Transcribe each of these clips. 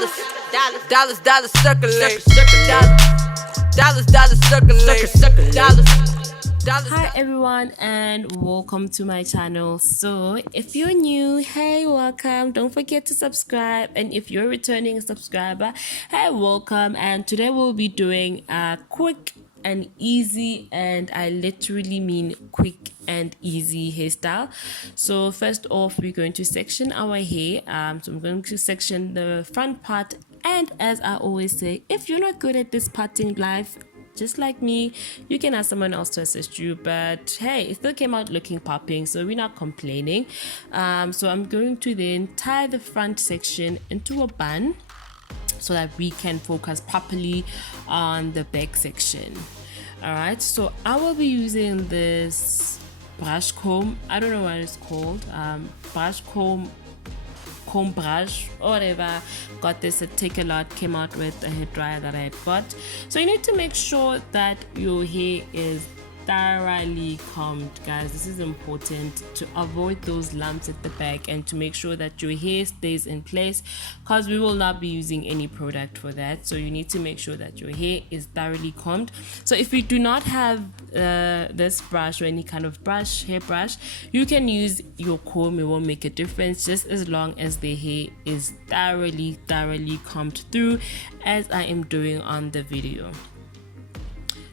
dollars, circulate, dollars, circulate, dollars. Hi everyone and welcome to my channel. So if you're new, hey, welcome. Don't forget to subscribe, and if you're a returning subscriber, hey, welcome. And today we'll be doing a quick and easy, and I literally mean quick and easy hairstyle. So first off, we're going to section our hair. So I'm going to section the front part, and as I always say, if you're not good at this parting life, just like me, you can ask someone else to assist you, but hey, it still came out looking popping, so we're not complaining. So I'm going to then tie the front section into a bun so that we can focus properly on the back section. All right, so I will be using this brush comb. I don't know what it's called, brush comb brush or whatever. Got this at Take A Lot, came out with a hair dryer that I had got. So you need to make sure that your hair is thoroughly combed, guys. This is important to avoid those lumps at the back and to make sure that your hair stays in place, because we will not be using any product for that. So you need to make sure that your hair is thoroughly combed. So if you do not have this brush or any kind of brush, hair brush, you can use your comb. It won't make a difference, just as long as the hair is thoroughly combed through, as I am doing on the video.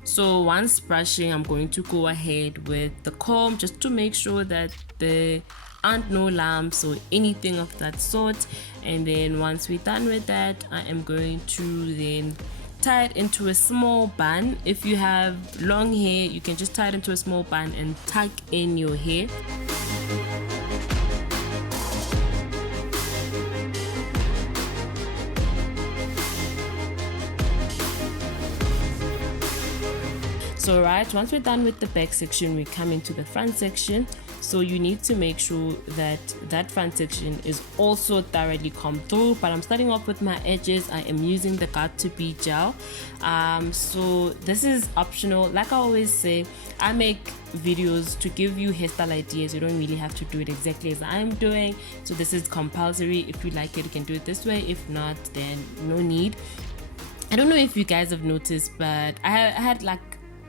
So once brushing, I'm going to go ahead with the comb just to make sure that there aren't no lumps or anything of that sort. And then once we're done with that, I am going to then tie it into a small bun. If you have long hair, you can just tie it into a small bun and tuck in your hair. So right, once we're done with the back section, we come into the front section. So you need to make sure that that front section is also thoroughly combed through, but I'm starting off with my edges. I am using the Got2b gel. So this is optional. Like I always say, I make videos to give you hairstyle ideas. You don't really have to do it exactly as I'm doing. So this is compulsory. If you like it, you can do it this way. If not, then no need. I don't know if you guys have noticed, but I had like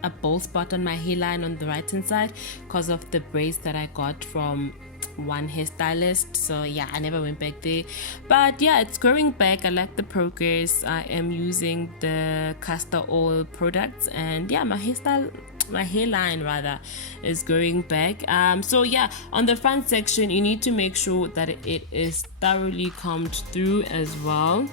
a bald spot on my hairline on the right hand side because of the braids that I got from one hairstylist. So yeah, I never went back there, but yeah, it's growing back. I like the progress. I am using the castor oil products, and yeah, my hairline rather is growing back. So yeah, on the front section, you need to make sure that it is thoroughly combed through as well.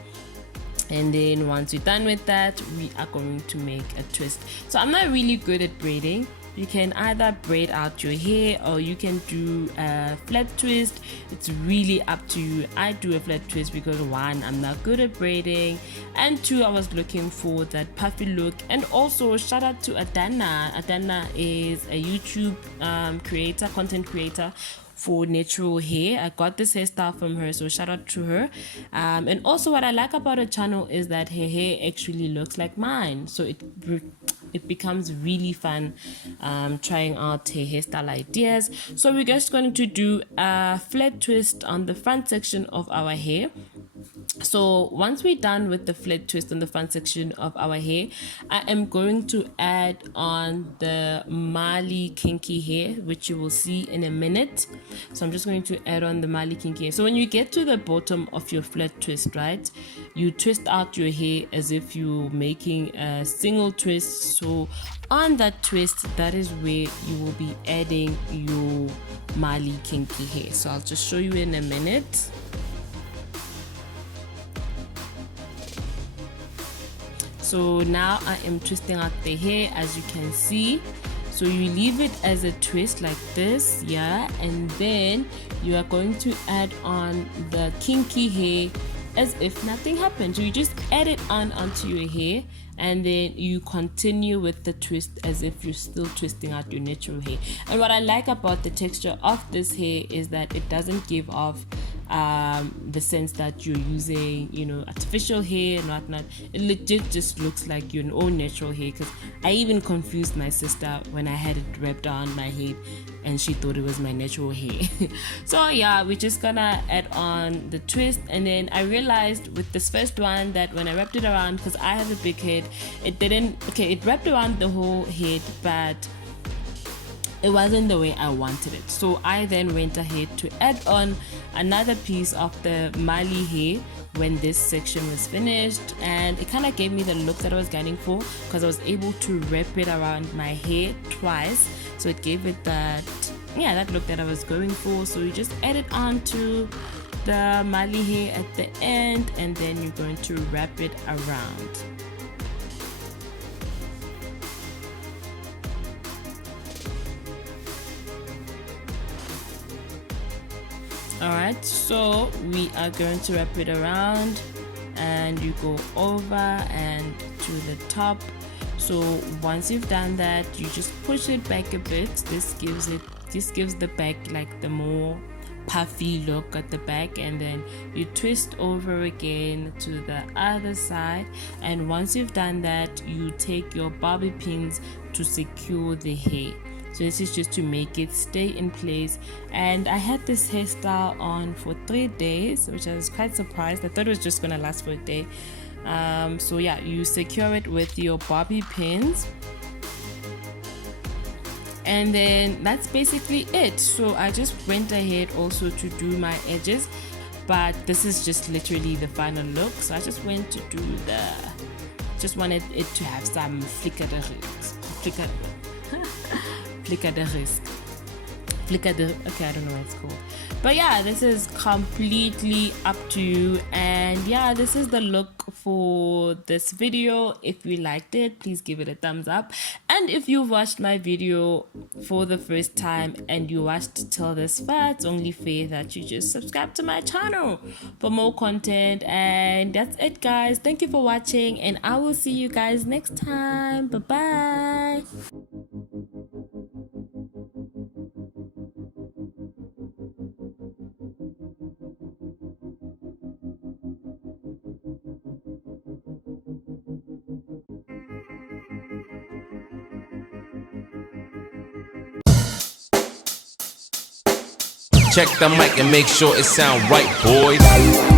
And then once you're done with that, we are going to make a twist. So I'm not really good at braiding. You can either braid out your hair or you can do a flat twist. It's really up to you. I do a flat twist because one, I'm not good at braiding, and two, I was looking for that puffy look. And also shout out to Adana. Adana is a YouTube content creator for natural hair. I got this hairstyle from her, so shout out to her. And also what I like about her channel is that her hair actually looks like mine, so it becomes really fun trying out her hairstyle ideas. So we're just going to do a flat twist on the front section of our hair. So once we're done with the flat twist on the front section of our hair, I am going to add on the Mali kinky hair, which you will see in a minute. So I'm just going to add on the Mali kinky hair. So when you get to the bottom of your flat twist, right, you twist out your hair as if you're making a single twist. So on that twist, that is where you will be adding your Mali kinky hair. So I'll just show you in a minute. So now I am twisting out the hair, as you can see. So you leave it as a twist like this, yeah, and then you are going to add on the kinky hair as if nothing happened. So you just add it onto your hair, and then you continue with the twist as if you're still twisting out your natural hair. And what I like about the texture of this hair is that it doesn't give off the sense that you're using, you know, artificial hair and whatnot. It legit just looks like your own natural hair, because I even confused my sister when I had it wrapped around my head and she thought it was my natural hair. So yeah, we're just gonna add on the twist. And then I realized with this first one that when I wrapped it around, because I have a big head, it wrapped around the whole head, but it wasn't the way I wanted it. So I then went ahead to add on another piece of the Mali hair when this section was finished, and it kind of gave me the look that I was gunning for, because I was able to wrap it around my hair twice, so it gave it that look that I was going for. So you just add it onto the Mali hair at the end, and then you're going to wrap it around. Alright, so we are going to wrap it around, and you go over and to the top. So once you've done that, you just push it back a bit. This gives the back like the more puffy look at the back, and then you twist over again to the other side. And once you've done that, you take your bobby pins to secure the hair. So this is just to make it stay in place. And I had this hairstyle on for 3 days, which I was quite surprised. I thought it was just gonna last for a day. So yeah, you secure it with your bobby pins, and then that's basically it. So I just went ahead also to do my edges, but this is just literally the final look. So I just went to do just wanted it to have some flicker de okay, I don't know what it's called, but yeah, this is completely up to you. And yeah, this is the look for this video. If you liked it, please give it a thumbs up, and if you watched my video for the first time and you watched till this far, it's only fair that you just subscribe to my channel for more content. And that's it, guys. Thank you for watching, and I will see you guys next time. Bye bye. Check the mic and make sure it sound right, boys.